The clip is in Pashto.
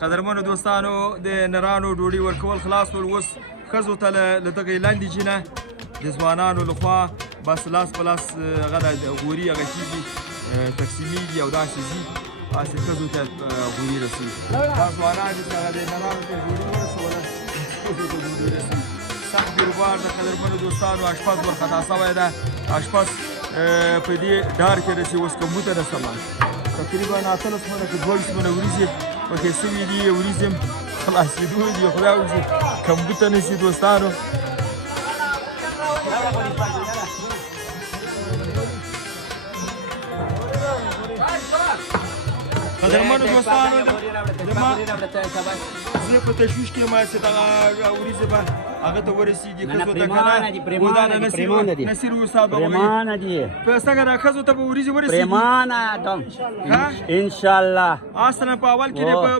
قدرمنو دوستانو د نرانو ډوډۍ ورکول خلاص ول. اوس ښځو ته له دغې لنډې جینه د ځوانانو لخوا بس لاس په لاس هغه د غوري هغه کېږي تقسیمېږي او داسې ځي داسې ښځو ته غوري رسوي. دا ځوانان چې هغه د نرانو ته ډوډۍ ورسوله ښځو ته ډوډۍ رسوي. سخت بیروبار د قدرمنو دوستانو اشپز ورخطا شوی ده. اشپز په دې ډار کې ده چې اوس کمبو ته رسمه تقریبا 18 منه که 22 منه وریځې پکې سوي دي. وریځې هم خلاصېدو دي. خدای وکړي کمبو ته نه شي دوستانو. قدرمنو دوستانو زه په تشویش کې یم چې دغه وریځې به هغه ته ورسېږي ښځو ته که نه نصیر استاد به په څنګه ده ښځو ته به وریځې ورسېږي انشاءالله اصلا په اول کې